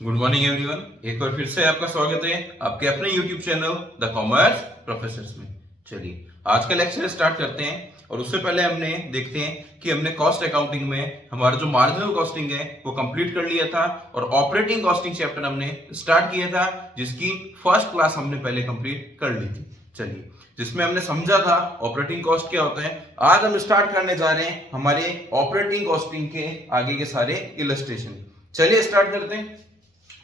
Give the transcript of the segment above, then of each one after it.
Good morning everyone. एक बार फिर से आपका स्वागत है आपके अपने YouTube channel the commerce professors में। चलिए आज का लेक्चर स्टार्ट करते हैं और उससे पहले हमने देखते हैं कि हमने कॉस्ट अकाउंटिंग में हमारा जो मार्जिनल कॉस्टिंग है वो कंप्लीट कर लिया था और ऑपरेटिंग कॉस्टिंग चैप्टर हमने स्टार्ट किया था जिसकी फर्स्ट क्लास हमने पहले कंप्लीट कर ली थी। चलिए जिसमें हमने समझा था ऑपरेटिंग कॉस्ट क्या होता है। आज हम स्टार्ट करने जा रहे हैं हमारे ऑपरेटिंग कॉस्टिंग के आगे के सारे इलस्ट्रेशन। चलिए स्टार्ट करते हैं।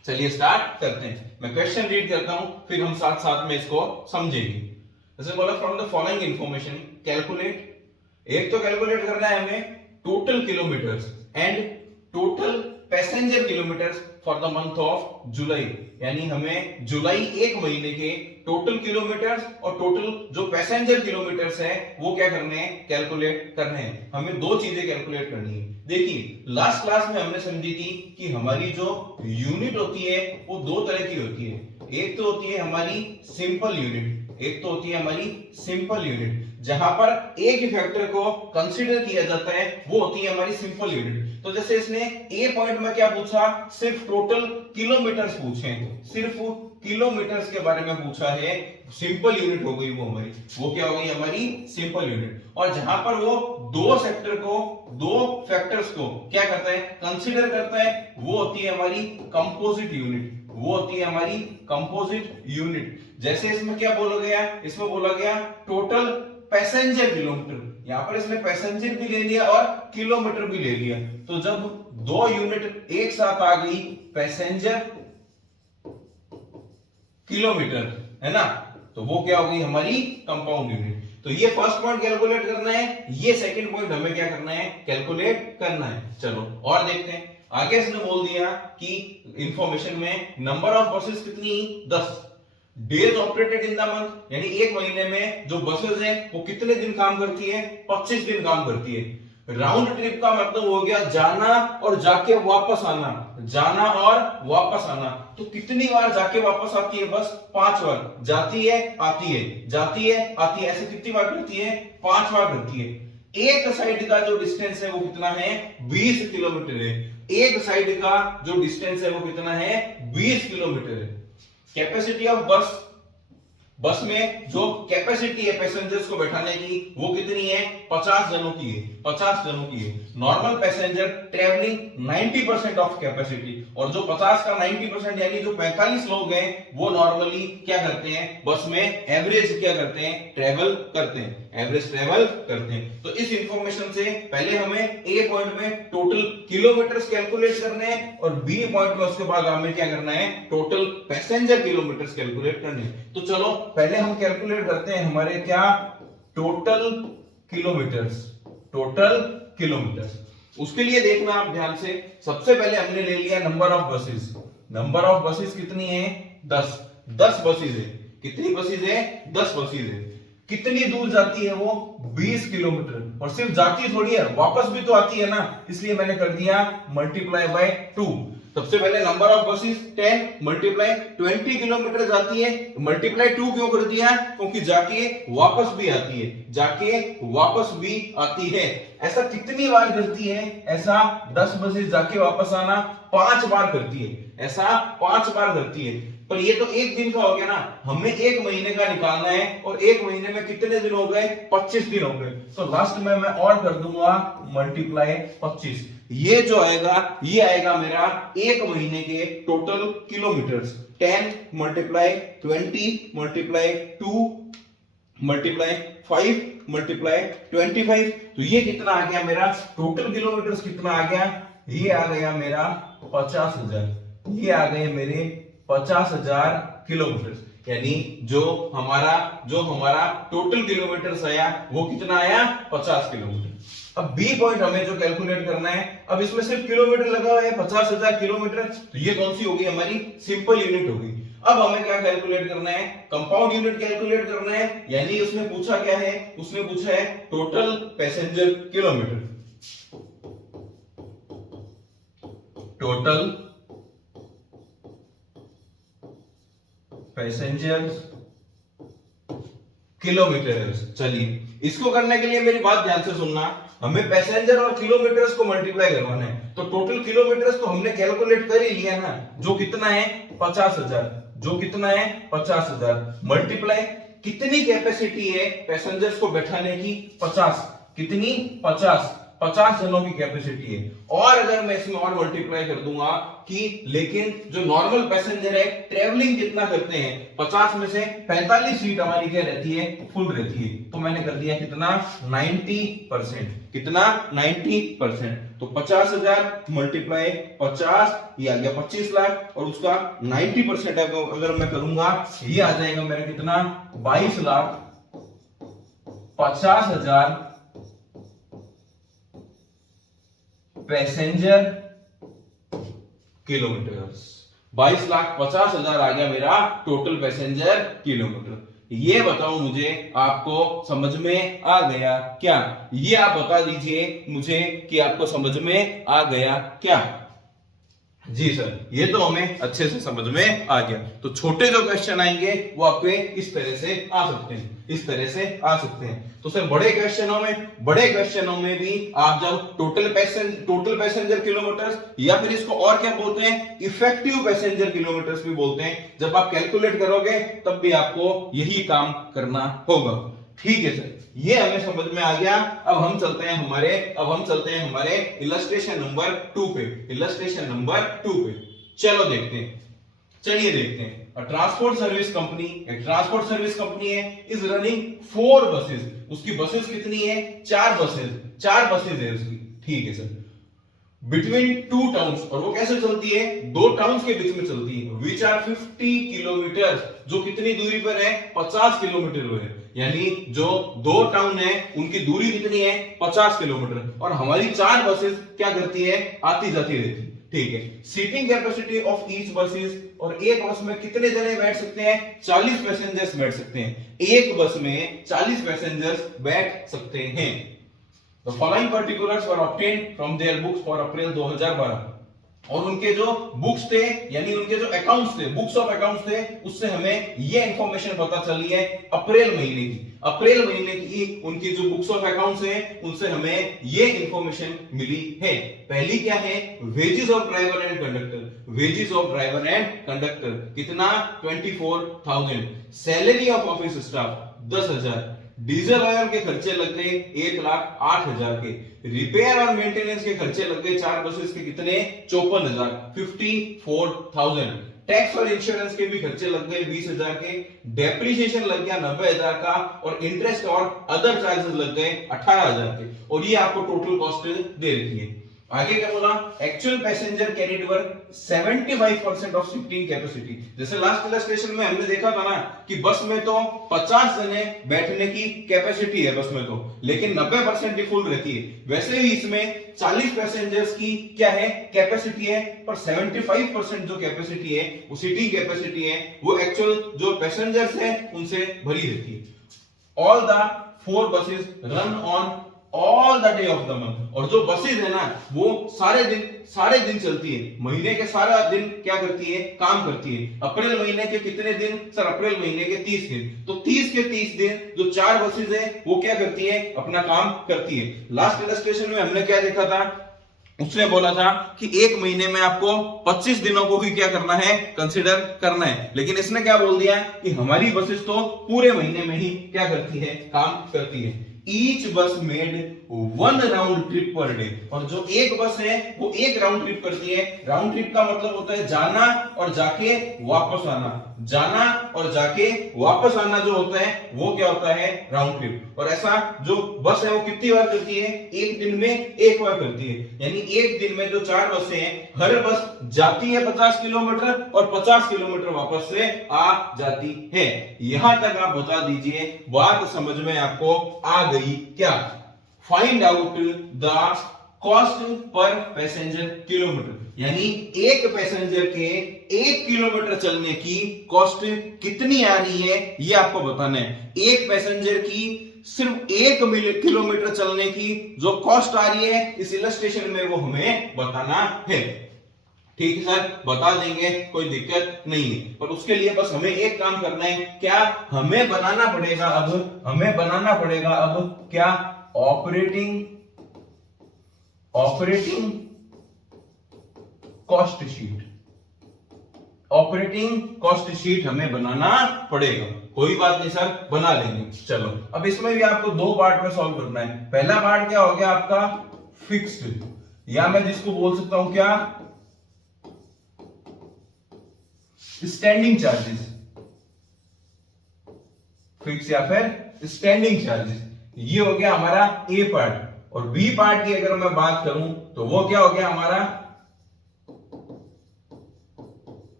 चलिए स्टार्ट करते हैं। मैं क्वेश्चन रीड करता हूं फिर हम साथ साथ में इसको समझेंगे। जैसे बोला from the following information calculate, एक तो कैलकुलेट करना है हमें total kilometres and total passenger kilometres for the month of July, यानी हमें जुलाई एक महीने के टोटल किलोमीटर्स और टोटल जो पैसेंजर किलोमीटर्स है वो क्या करने हैं, कैलकुलेट करने हैं। हमें दो चीजें कैलकुलेट करनी है। देखिए लास्ट क्लास में हमने समझी थी कि हमारी जो यूनिट होती है वो दो तरह की होती है। एक तो होती है हमारी सिंपल यूनिट, एक तो होती है हमारी सिंपल यूनिट। जहां पर एक ही फैक्टर को कंसीडर किया जाता है वो होती है हमारी सिंपल यूनिट। तो जैसे इसने ए पॉइंट में क्या पूछा, सिर्फ टोटल किलोमीटर्स पूछे, सिर्फ किलोमीटर्स के बारे में पूछा है, सिंपल यूनिट हो गई वो हमारी, वो क्या हो गई हमारी सिंपल यूनिट। और जहां पर वो दो सेक्टर को, दो फैक्टर्स को क्या करता है, कंसीडर करता है, वो होती है हमारी कंपोजिट यूनिट, वो होती है हमारी कंपोजिट यूनिट। जैसे इसमें क्या बोला गया, इसमें बोला गया टोटल पैसेंजर किलोमीटर, यहां पर इसने पैसेंजर भी ले लिया और किलोमीटर भी ले लिया। तो जब दो यूनिट एक साथ आ गई, पैसेंजर किलोमीटर, है ना, तो वो क्या हो गई हमारी कंपाउंड यूनिट। तो ये फर्स्ट पॉइंट कैलकुलेट करना है, ये सेकंड पॉइंट हमें क्या करना है, कैलकुलेट करना है। चलो और देखते हैं। आगे इसने बोल दिया कि इंफॉर्मेशन में नंबर ऑफ बसेस कितनी, 10, days operated in the month, यानी एक महीने में जो बसेस हैं वो कितने दिन काम करती है, 25 दिन काम करती है। राउंड ट्रिप का मतलब हो गया जाना और जाके वापस आना, जाना और वापस आना। तो कितनी बार जाके वापस आती है बस, 5 बार जाती है आती है, जाती है आती है, ऐसे कितनी बार करती है, 5 बार करती है। एक साइड का जो डिस्टेंस है वो कितना है, 20 किलोमीटर है। एक साइड का जो डिस्टेंस है वो कितना है, 20 किलोमीटर है। कैपेसिटी ऑफ बस, बस में जो कैपेसिटी है पैसेंजर्स को बैठाने की वो कितनी है, 50 जनों की है, 50 जनों की है। Normal passenger travelling 90% of capacity, और जो 50 का 90% यानी जो 45 लोग हैं वो नॉर्मली क्या करते हैं, बस में एवरेज क्या करते हैं, ट्रेवल करते हैं, एवरेज ट्रेवल करते हैं। तो इस इंफॉर्मेशन से पहले हमें ए पॉइंट में टोटल किलोमीटर्स कैलकुलेट करने हैं और बी पॉइंट में उसके बाद हमें क्या करना है, टोटल पैसेंजर किलोमीटर्स कैलकुलेट करने हैं। तो चलो पहले हम कैलकुलेट करते हैं हमारे क्या, टोटल किलोमीटर्स, टोटल किलोमीटर्स। उसके लिए देखना आप ध्यान से, सबसे पहले हमने ले लिया number of buses. Number of buses कितनी है, 10, 10 बसेस है। कितनी बसेस है, 10 बसेस है। कितनी दूर जाती है वो, 20 किलोमीटर। और सिर्फ जाती थोड़ी है, वापस भी तो आती है ना, इसलिए मैंने कर दिया मल्टीप्लाई बाय 2। सबसे पहले number of buses 10 multiply 20 kilometre जाती है, मल्टीप्लाई 2 क्यों कर दिया, क्योंकि जाके वापस भी आती है, जाके वापस भी आती है। ऐसा कितनी बार करती है, ऐसा 10 बसेस जाके वापस आना 5 बार करती है, ऐसा 5 बार करती है। पर ये तो एक दिन का हो गया ना, हमें एक महीने का निकालना है, और एक महीने में कितने दिन हो गए, 25 दिन हो गए। तो लास्ट में मैं और कर दूंगा मल्टीप्लाई 25, ये जो आएगा ये आएगा मेरा एक महीने के total kilometres. 10 multiply 20 multiply 2 multiply 5 multiply 25, तो ये कितना आ गया मेरा, टोटल किलोमीटर्स कितना आ गया, ये आ गया मेरा 50,000, ये आ गए मेरे 50,000 किलोमीटर। यानी जो हमारा टोटल किलोमीटर्स आया वो कितना आया, 50 किलोमीटर। अब बी पॉइंट हमें जो कैलकुलेट करना है, अब इसमें सिर्फ किलोमीटर लगा हुआ है, 50,000 किलोमीटर, तो ये कौन सी होगी हमारी, सिंपल यूनिट होगी। अब हमें क्या कैलकुलेट करना है, कंपाउंड यूनिट कैलकुलेट करना है। यानी उसने पूछा क्या है, उसने पूछा है total passenger kilometre, total passenger kilometre. चलिए इसको करने के लिए मेरी बात ध्यान से सुनना। हमें पैसेंजर और किलोमीटर्स को मल्टीप्लाई करवाना है। तो टोटल किलोमीटर्स तो हमने कैलकुलेट कर ही लिया ना, जो कितना है 50,000, जो कितना है 50,000 मल्टीप्लाई कितनी कैपेसिटी है पैसेंजर्स को बैठाने की 50, कितनी 50 जनों की कैपेसिटी है। और अगर मैं इसमें और मल्टीप्लाई कर दूंगा कि लेकिन जो नॉर्मल पैसेंजर है ट्रेवलिंग कितना करते हैं, 50 में से 45 सीट हमारी क्या रहती है, फुल रहती है। तो मैंने कर दिया कितना 90%, कितना 90%। तो 50,000 मल्टीप्लाई 50, ये आ गया 25 लाख, और उसका 90% अगर मैं करूंगा ये आ जाएगा मेरा कितना 22,50,000 पैसेंजर किलोमीटर्स। 22,50,000 आ गया मेरा टोटल पैसेंजर किलोमीटर। ये बताओ मुझे, आपको समझ में आ गया क्या? ये आप बता दीजिए मुझे कि आपको समझ में आ गया क्या? जी सर, ये तो हमें अच्छे से समझ में आ गया। तो छोटे जो क्वेश्चन आएंगे वो आपके इस तरह से आ सकते हैं, इस तरह से आ सकते हैं। तो सर बड़े क्वेश्चनों में भी आप जब टोटल पैसेंजर किलोमीटर्स, या फिर इसको और क्या बोलते हैं, इफेक्टिव पैसेंजर किलोमीटर्स भी बोलते हैं, जब आप कैलकुलेट करोगे तब भी आपको यही काम करना होगा। ठीक है सर, ये हमें समझ में आ गया। अब हम चलते हैं हमारे इलस्ट्रेशन नंबर 2 पे, इलस्ट्रेशन नंबर 2 पे। चलिए देखते हैं। ट्रांसपोर्ट सर्विस कंपनी है, इज रनिंग 4 बसेस। उसकी बसेस कितनी है, 4 बसेस है उसकी। ठीक है सर, बिटवीन 2 टाउन्स, और वो कैसे चलती है, 2 टाउन्स के बीच में चलती है, विच आर 50 किलोमीटर, जो कितनी दूरी पर है, 50 किलोमीटर पर है। यानी जो 2 टाउन है उनकी दूरी कितनी है, 50 किलोमीटर, और हमारी 4 बसेस क्या करती है, आती जाती रहती है। ठीक है, seating capacity of each buses, और एक बस में कितने जने बैठ सकते हैं, 40 पैसेंजर्स बैठ सकते हैं। एक बस में 40 पैसेंजर्स बैठ सकते हैं। The following particulars were obtained from their books for April 2012। और उनके जो बुक्स थे, यानी उनके जो अकाउंट्स थे, बुक्स ऑफ अकाउंट्स थे, उससे हमें ये इंफॉर्मेशन पता चली है अप्रैल महीने की उनकी जो बुक्स ऑफ अकाउंट्स हैं उनसे हमें ये इंफॉर्मेशन मिली है। पहली क्या है, wages of driver and conductor, कितना 24,000। Salary of office staff 10,000। Diesel oil के खर्चे लग गए 1,08,000 के। रिपेयर और मेंटेनेंस के खर्चे लग गए 4 बसेस के कितने, 54,000, 54,000। टैक्स और इंश्योरेंस के भी खर्चे लग गए 20,000 के। डेप्रिसिएशन लग गया 90,000 का, और इंटरेस्ट और अदर चार्जेस लग गए 18,000 के। और ये आपको टोटल कॉस्ट दे रखी है। आगे क्या बोला, actual passenger carried were 75% of seating capacity. जैसे लास्ट इलस्ट्रेशन में हमने देखा था ना कि बस में तो 50 जने बैठने की कैपेसिटी है बस में तो, लेकिन 90% ही फुल रहती है। वैसे ही इसमें 40 पैसेंजर्स की क्या है, कैपेसिटी है, पर 75% जो कैपेसिटी है, वो सीटिंग कैपेसिटी है, वो एक्चुअल जो पैसेंजर्स है उनसे भरी रहती है। All the 4 buses run on all the day of the month. और जो बसेस है ना वो सारे दिन चलती है, महीने के सारा दिन क्या करती है, काम करती है। अप्रैल महीने के कितने दिन सर, अप्रैल महीने के 30 दिन। तो 30 के 30 दिन जो 4 बसेस है वो क्या करती है, अपना काम करती है। लास्ट इलस्ट्रेशन में हमने क्या देखा था, उसने बोला था कि एक महीने में आपको 25 दिनों को ही क्या करना है, कंसीडर करना है। लेकिन इसने क्या बोल दिया कि हमारी बसेस तो पूरे महीने में ही क्या करती है, काम करती है। ईच बस made 1 round trip per day. और जो एक बस है वो 1 राउंड ट्रिप करती है। राउंड ट्रिप का मतलब होता है जाना और जाके वापस आना, जाना और जाके वापस आना जो होता है वो क्या होता है, राउंड ट्रिप। और ऐसा जो बस है वो कितनी बार करती है, एक दिन में 1 बार करती है। यानी एक दिन में जो 4 बसें हैं, हर बस जाती है 50 किलोमीटर और 50 किलोमीटर वापस से आ जाती है। यहां तक आप बता दीजिए, बात समझ में आपको आ गई क्या? Find out the cost per passenger kilometre, यानी एक पैसेंजर के 1 किलोमीटर चलने की कॉस्ट कितनी आ रही है ये आपको बताना है। एक पैसेंजर की सिर्फ 1 किलोमीटर चलने की जो कॉस्ट आ रही है इस इलस्ट्रेशन में वो हमें बताना है। ठीक है सर, बता देंगे, कोई दिक्कत नहीं है। पर उसके लिए बस हमें एक काम करना है, क्या हमें बनाना पड़ेगा अब क्या, operating operating cost sheet, operating cost sheet हमें बनाना पड़ेगा। कोई बात नहीं सर, बना लेंगे। चलो अब इसमें भी आपको दो पार्ट में सॉल्व करना है। पहला पार्ट क्या हो गया आपका, फिक्स्ड, या मैं जिसको बोल सकता हूं क्या, स्टैंडिंग चार्जेस, फिक्स या फिर स्टैंडिंग चार्जेस। ये हो गया हमारा ए पार्ट। और बी पार्ट की अगर मैं बात करूं तो वो क्या हो गया हमारा,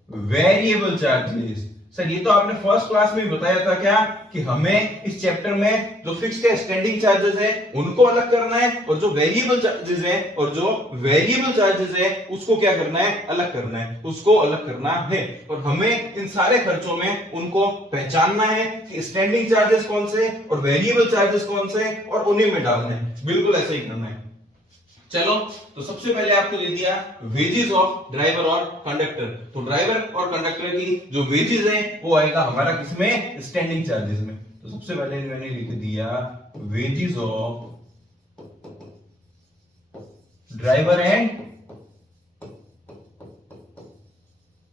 वेरिएबल चार्जेस। सर ये तो आपने फर्स्ट क्लास में बताया था क्या, कि हमें इस चैप्टर में जो फिक्स्ड है स्टैंडिंग चार्जेस है उनको अलग करना है, और जो वेरिएबल चार्जेस है और जो वेरिएबल चार्जेस है उसको क्या करना है, अलग करना है, उसको अलग करना है। और हमें इन सारे खर्चों में उनको पहचानना है कि स्टैंडिंग चार्जेस कौन से और वेरिएबल चार्जेस कौन से, और उन्हीं में डालना है। बिल्कुल ऐसा ही करना है। चलो तो सबसे पहले आपको दे दिया वेजेस ऑफ ड्राइवर और कंडक्टर। तो ड्राइवर और कंडक्टर की जो वेजेस है वो आएगा हमारा किसमें, स्टैंडिंग चार्जेस में। तो सबसे पहले मैंने लिख दिया wages of driver and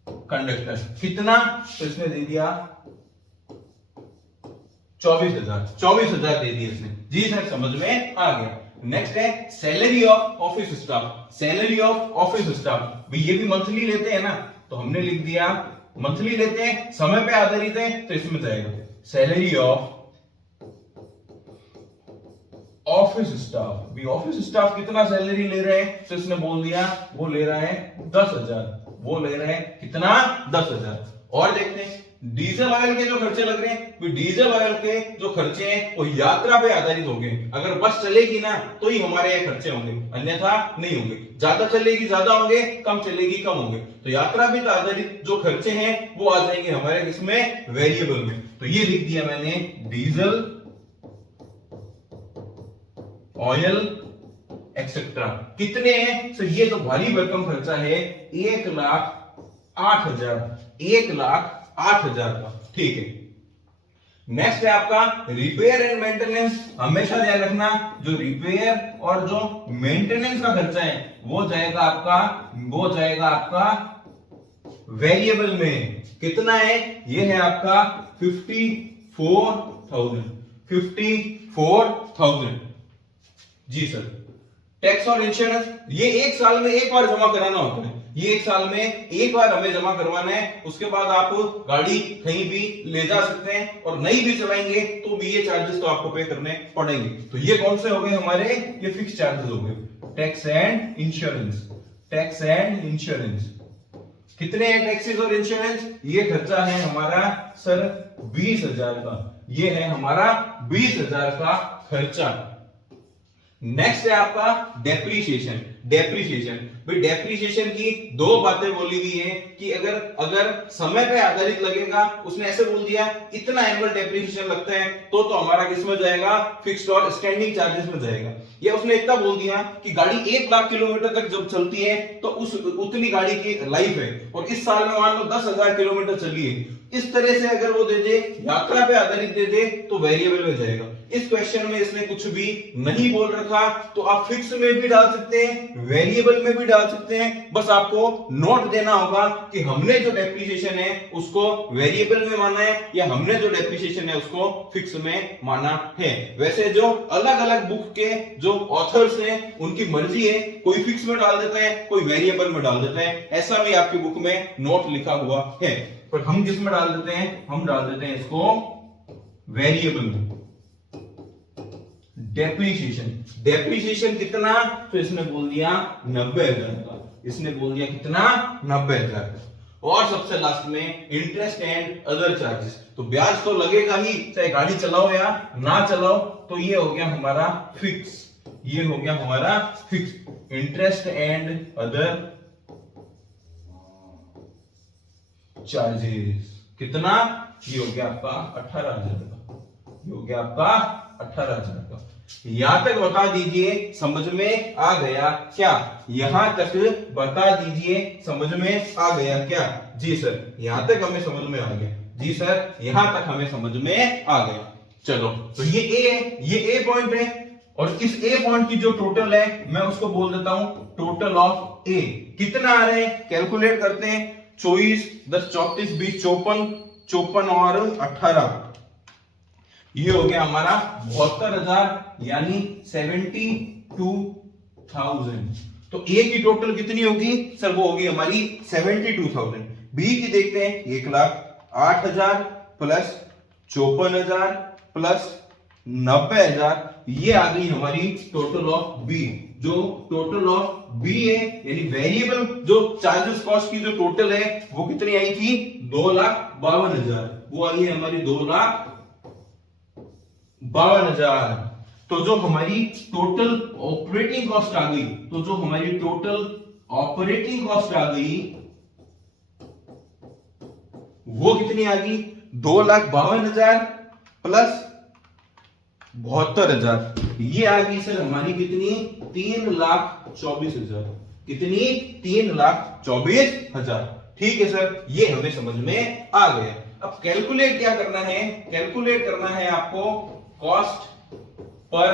conductor. कितना, तो इसने दे दिया 24,000 दे दिए इसने। जी सर समझ में आ गया। नेक्स्ट है salary of office staff. Salary of office staff भी, ये भी मंथली लेते हैं ना, तो हमने लिख दिया मंथली लेते हैं, समय पे आधारित है, तो इसमें जाएगा सैलरी ऑफ ऑफिस स्टाफ। भी ऑफिस स्टाफ कितना सैलरी ले रहे हैं, तो इसने बोल दिया वो ले रहा है 10,000। वो ले रहे हैं कितना, 10,000। और देखते हैं डीजल ऑयल के जो खर्चे लग रहे हैं, डीजल ऑयल के जो खर्चे हैं वो यात्रा पे आधारित होंगे। अगर बस चलेगी ना तो ही हमारे ये खर्चे होंगे, अन्यथा नहीं होंगे। ज्यादा चलेगी ज्यादा होंगे, कम चलेगी कम होंगे। तो यात्रा पे आधारित जो खर्चे हैं वो आ जाएंगे हमारे इसमें, वेरिएबल में। तो ये लिख दिया मैंने डीजल ऑयल एक्सेट्रा। कितने हैं, तो ये तो भारी भरकम खर्चा है, 1,08,000, 1,08,000 का। ठीक है। नेक्स्ट है आपका रिपेयर एंड मेंटेनेंस। हमेशा ध्यान रखना जो रिपेयर और जो मेंटेनेंस का खर्चा है वो जाएगा आपका वेरिएबल में। कितना है, ये है आपका 54,000। जी सर। टैक्स और इंश्योरेंस, ये एक साल में एक बार जमा कराना होता है, ये एक साल में एक बार हमें जमा करवाना है। उसके बाद आप गाड़ी कहीं भी ले जा सकते हैं, और नई भी चलाएंगे तो भी ये चार्जेस तो आपको पे करने पड़ेंगे। तो ये कौन से हो गए हमारे, ये फिक्स चार्जेस हो गए। Tax and insurance, tax and insurance कितने हैं, टैक्सेस और इंश्योरेंस, ये खर्चा है हमारा सर 20,000 का। ये है हमारा 20,000 का खर्चा। नेक्स्ट है आपका डेप्रीशिएशन। डेप्रीशिएशन भाई, डेप्रीशिएशन की दो बातें बोली गई है कि अगर समय पे आधारित लगेगा, उसने ऐसे बोल दिया इतना एनुअल डेप्रीशिएशन लगता है, तो हमारा किस में जाएगा, फिक्स्ड और स्टैंडिंग चार्जेस में जाएगा। या उसने इतना बोल दिया कि गाड़ी 1,00,000 किलोमीटर तक जब चलती है तो उतनी गाड़ी की लाइफ है, और इस साल में मान लो 10,000 किलोमीटर चली है। इस तरह से अगर वो दे दे, यात्रा पे आधारित दे दे, तो वेरिएबल में जाएगा। इस क्वेश्चन में इसने कुछ भी नहीं बोल रखा, तो आप फिक्स में भी डाल सकते हैं, वेरिएबल में भी डाल सकते हैं। बस आपको नोट देना होगा कि हमने जो डेप्रिसिएशन है उसको वेरिएबल में माना है, या हमने जो डेप्रिसिएशन है उसको फिक्स में माना है। वैसे जो अलग अलग बुक के जो ऑथर्स हैं उनकी मर्जी है, कोई फिक्स में डाल देता है, कोई वेरिएबल में डाल देता है। ऐसा भी आपकी बुक में नोट लिखा हुआ है, पर हम किस में डाल देते हैं, हम डाल देते हैं इसको वेरिएबल में। डेप्रिसिएशन कितना, तो इसने बोल दिया 90,000 का। इसने बोल दिया कितना, 90,000 का। और सबसे लास्ट में इंटरेस्ट एंड अदर चार्जेस। तो ब्याज तो लगेगा ही, चाहे गाड़ी चलाओ या ना चलाओ। तो ये हो गया हमारा फिक्स, ये हो गया हमारा fix. Interest and other charges कितना, ये हो गया आपका 18,000 का। ये हो गया आपका 18,000 का। यहां तक बता दीजिए समझ में आ गया क्या, यहां तक बता दीजिए समझ में आ गया क्या। जी सर, यहां तक हमें समझ में आ गया। जी सर, यहां तक हमें समझ में आ गया। चलो, तो ये ए है, ये ए पॉइंट है। और इस ए पॉइंट की जो टोटल है मैं उसको बोल देता हूं टोटल ऑफ ए। कितना आ रहे हैं कैलकुलेट करते हैं। 24 10 34 20 54 54 और 18, ये हो गया हमारा 72,000 यानी 72,000। तो ए की टोटल कितनी होगी सर, वो होगी हमारी 72,000। बी की देखते हैं 1,08,000 प्लस 54,000 प्लस 90,000, ये आ गई हमारी टोटल ऑफ बी। जो टोटल ऑफ बी है यानी वेरिएबल जो चार्जेस कॉस्ट की जो टोटल है वो कितनी आई थी 2,52,000, वो आई है हमारी 2,52,000। तो जो हमारी टोटल ऑपरेटिंग कॉस्ट आ गई, तो जो हमारी टोटल ऑपरेटिंग कॉस्ट आ गई वो कितनी आ गई 2,52,000 प्लस 72,000, ये आ गई सर हमारी कितनी 3,24,000। कितनी 3,24,000। ठीक है सर, ये हमें समझ में आ गया। अब कैलकुलेट क्या करना है, कैलकुलेट करना है आपको कॉस्ट पर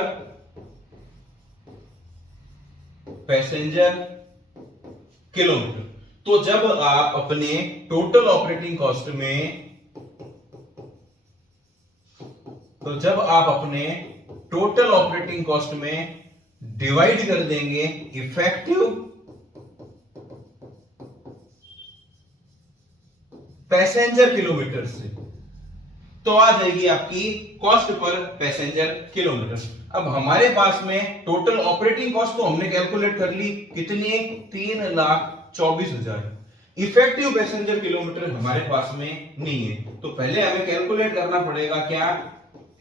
पैसेंजर किलोमीटर। तो जब आप अपने टोटल ऑपरेटिंग कॉस्ट में, तो जब आप अपने टोटल ऑपरेटिंग कॉस्ट में डिवाइड कर देंगे इफेक्टिव पैसेंजर किलोमीटर से, तो आ जाएगी आपकी कॉस्ट पर पैसेंजर किलोमीटर। अब हमारे पास में टोटल ऑपरेटिंग कॉस्ट तो हमने कैलकुलेट कर ली, कितनी 3,24,000। इफेक्टिव पैसेंजर किलोमीटर हमारे पास में नहीं है, तो पहले हमें कैलकुलेट करना पड़ेगा क्या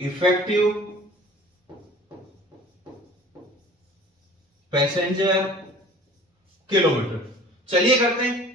इफेक्टिव पैसेंजर किलोमीटर। चलिए करते हैं।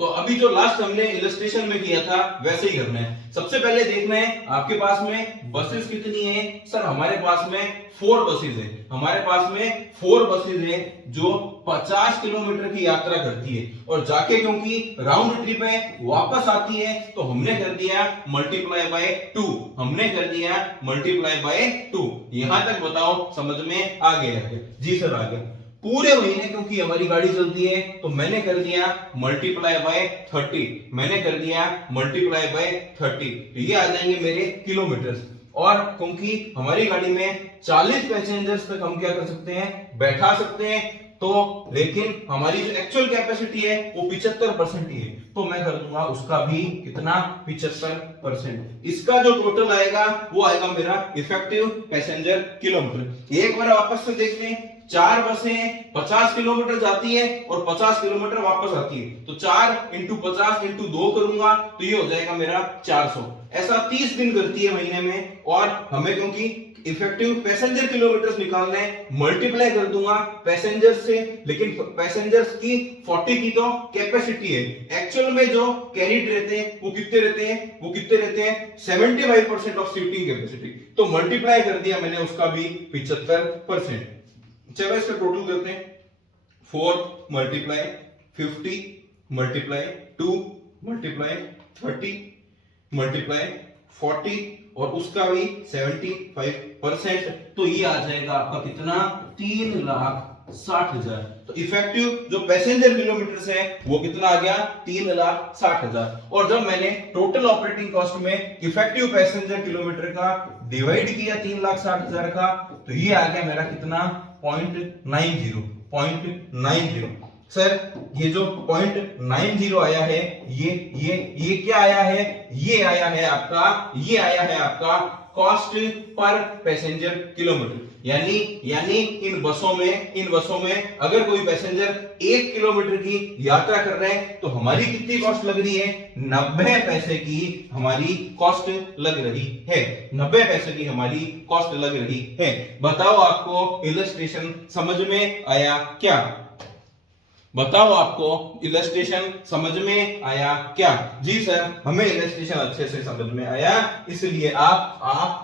तो अभी जो लास्ट हमने इलस्ट्रेशन में किया था वैसे ही करना है। सबसे पहले देखना है आपके पास में बसेस कितनी है। सर हमारे पास में 4 बसेस है, हमारे पास में 4 बसेस है जो 50 किलोमीटर की यात्रा करती है और जाके क्योंकि राउंड ट्रिप है वापस आती है, तो हमने कर दिया मल्टीप्लाई बाय 2, हमने कर दिया मल्टीप्लाई बाय 2। यहां तक बताओ समझ में आ गया है? जी सर आ गया। पूरे महीने क्योंकि हमारी गाड़ी चलती है तो मैंने कर दिया मल्टीप्लाई बाय 30, मैंने कर दिया मल्टीप्लाई बाय 30, तो ये आ जाएंगे मेरे किलोमीटर्स। और क्योंकि हमारी गाड़ी में 40 पैसेंजर्स तक हम क्या कर सकते हैं बैठा सकते हैं, तो लेकिन हमारी जो एक्चुअल कैपेसिटी है वो 75% ही है, तो मैं कर दूंगा उसका भी कितना 75%। इसका जो टोटल आएगा वो आएगा मेरा इफेक्टिव पैसेंजर किलोमीटर। एक बार वापस से देखते हैं, 4 बसें 50 किलोमीटर जाती है और 50 किलोमीटर वापस आती है, तो 4 इंटू 50 इंटू 2 करूंगा तो ये हो जाएगा मेरा 400। ऐसा 30 दिन करती है महीने में, और हमें क्योंकि इफेक्टिव पैसेंजर किलोमीटर्स निकालना है मल्टीप्लाई कर दूंगा पैसेंजर्स से, लेकिन पैसेंजर्स की 40 की तो कैपेसिटी है, एक्चुअल में जो कैरिड रहते हैं वो कितने रहते हैं, वो कितने रहते हैं 75% ऑफ सीटिंग कैपेसिटी, तो मल्टीप्लाई कर दिया मैंने उसका भी 75%। चलो इसका टोटल करते हैं, 4 मल्टीप्लाई 50 मल्टीप्लाई 2 मल्टीप्लाई 30 मल्टीप्लाई 40 और उसका भी 75%, तो ये आ जाएगा आपका कितना 3,60,000। तो इफेक्टिव जो पैसेंजर किलोमीटर है वो कितना आ गया 3,60,000। और जब मैंने टोटल ऑपरेटिंग कॉस्ट में इफेक्टिव पैसेंजर किलोमीटर का डिवाइड किया 3,60,000 का, तो ये आ गया मेरा कितना 0.90। सर ये जो 0.90 आया है ये क्या आया है, ये आया है आपका कॉस्ट पर पैसेंजर किलोमीटर। यानी इन बसों में अगर कोई पैसेंजर 1 किलोमीटर की यात्रा कर रहे हैं तो हमारी कितनी कॉस्ट लग रही है 90 पैसे की हमारी कॉस्ट लग रही है, 90 पैसे की हमारी कॉस्ट लग रही है। बताओ आपको इलस्ट्रेशन समझ में आया क्या? बताओ आपको इलस्ट्रेशन समझ में आया क्या? जी सर हमें इलस्ट्रेशन अच्छे से समझ में आया, इसलिए आप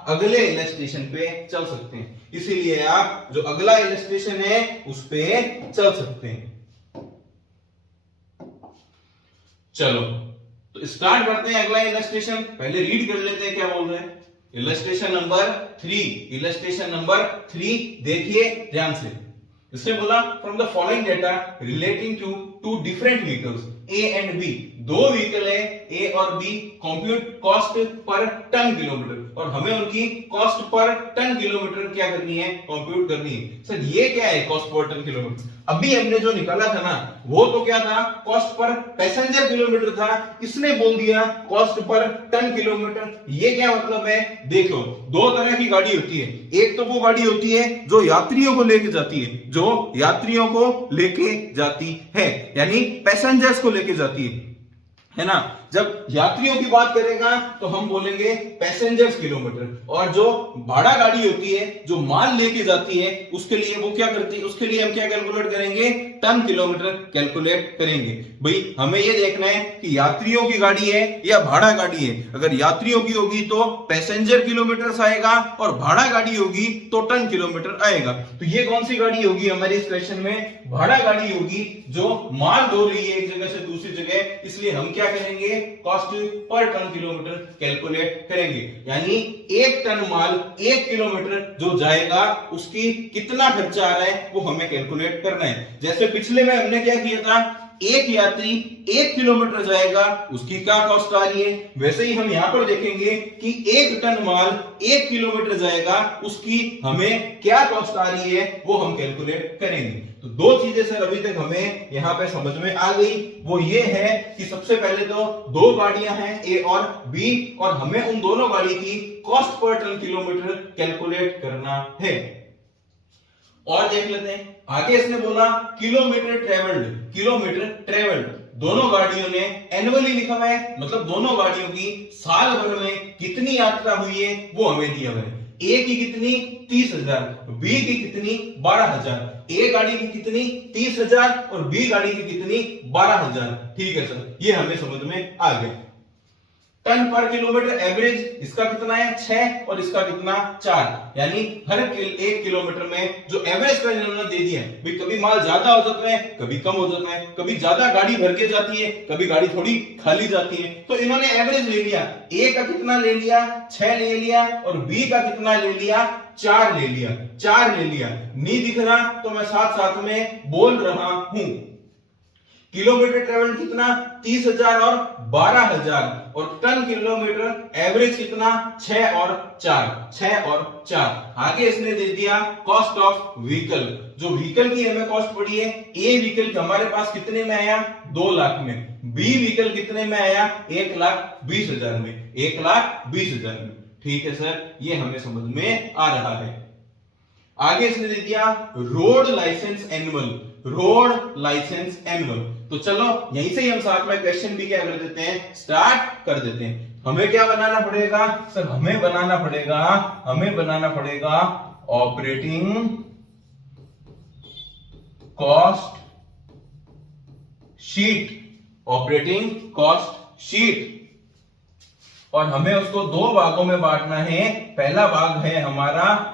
अगले इलस्ट्रेशन पे चल सकते हैं, इसीलिए आप जो अगला इलस्ट्रेशन है उस पे चल सकते हैं। चलो तो स्टार्ट करते हैं अगला इलस्ट्रेशन। पहले रीड कर लेते हैं क्या बोल रहे हैं। इलस्ट्रेशन नंबर 3 देखिए ध्यान से। इसने बोला from the following data relating to two different vehicles A and B, दो व्हीकल है ए और B, compute cost per ton kilometre, और हमें उनकी कॉस्ट पर टन किलोमीटर क्या करनी है, कंप्यूट करनी है। सर ये क्या है कॉस्ट पर टन किलोमीटर? अभी हमने जो निकाला था ना वो तो क्या था, कॉस्ट पर पैसेंजर किलोमीटर था, इसने बोल दिया कॉस्ट पर टन किलोमीटर। ये क्या मतलब है, देख लो दो तरह की गाड़ी होती है, एक तो वो गाड़ी होती है जो यात्रियों को लेके जाती है, जो यात्रियों को लेके जाती है, यानी पैसेंजर्स को लेके जाती है ना। जब यात्रियों की बात करेगा तो हम बोलेंगे पैसेंजर्स किलोमीटर, और जो भाड़ा गाड़ी होती है जो माल लेके जाती है उसके लिए वो क्या करती है, उसके लिए हम क्या कैलकुलेट करेंगे, टन किलोमीटर कैलकुलेट करेंगे। भाई हमें ये देखना है कि यात्रियों की गाड़ी है या भाड़ा गाड़ी है। अगर यात्रियों की होगी तो पैसेंजर किलोमीटर आएगा, और भाड़ा गाड़ी होगी तो टन किलोमीटर आएगा। तो ये कौन सी गाड़ी होगी हमारे इस क्वेश्चन में, भाड़ा गाड़ी होगी जो माल ढो रही है एक जगह से दूसरी जगह, इसलिए हम क्या करेंगे, cost per ton kilometre calculate करेंगे। यानी एक टन माल एक किलोमीटर जो जाएगा उसकी कितना खर्चा आ रहा है वो हमें कैलकुलेट करना है। जैसे पिछले में हमने क्या किया था, एक यात्री एक किलोमीटर जाएगा उसकी क्या कॉस्ट आ रही है, वैसे ही हम यहां पर देखेंगे कि एक टन माल एक किलोमीटर जाएगा उसकी हमें क्या कॉस्ट आ रही है वो हम कैलकुलेट करेंगे। तो दो चीजें सर अभी तक हमें यहां पे समझ में आ गई, वो ये है कि सबसे पहले तो दो गाड़ियां हैं ए और बी, और हमें उन दोनों गाड़ी की cost per ton kilometre calculate करना है। और देख लेते हैं आगे, इसने बोला किलोमीटर ट्रेवल्ड, दोनों गाड़ियों ने एनुअली लिखा हुआ है, मतलब दोनों गाड़ियों की साल भर में कितनी यात्रा हुई है वो हमें दिया हुआ है। ए की कितनी 30,000, बी की कितनी 12,000, ए गाड़ी की कितनी 30,000 और बी गाड़ी की कितनी 12,000। ठीक है सर, ये हमें समझ में आ गया। टन पर किलोमीटर एवरेज, इसका कितना है 6 और इसका कितना 4, यानी हर एक किलोमीटर में जो एवरेज का इन्होंने दे दिया है, भाई कभी माल ज्यादा हो जाता है कभी कम हो जाता है, कभी ज्यादा गाड़ी भर के जाती है कभी गाड़ी थोड़ी खाली जाती है, तो इन्होंने एवरेज ले लिया। ए का कितना ले लिया 6 ले लिया, और बी का कितना ले लिया 4 ले लिया। नहीं दिख रहा तो मैं साथ साथ में बोल रहा हूं। किलोमीटर ट्रेवल कितना 30,000 और 12,000, और टन किलोमीटर एवरेज कितना 6 और 4। आगे इसने दे दिया कॉस्ट ऑफ व्हीकल, जो व्हीकल की हमें कॉस्ट पड़ी है, ए व्हीकल हमारे पास कितने में आया 2 लाख में, बी व्हीकल कितने में आया 1,20,000 में, 1,20,000 में। ठीक है सर, ये हमें समझ में आ रहा है। आगे इसने दे दिया रोड लाइसेंस एनुअल, तो चलो यहीं से ही हम साथ में क्वेश्चन भी क्या कर देते हैं, स्टार्ट कर देते हैं। हमें क्या बनाना पड़ेगा सर, हमें बनाना पड़ेगा ऑपरेटिंग कॉस्ट शीट, और हमें उसको दो भागों में बांटना है। पहला भाग है हमारा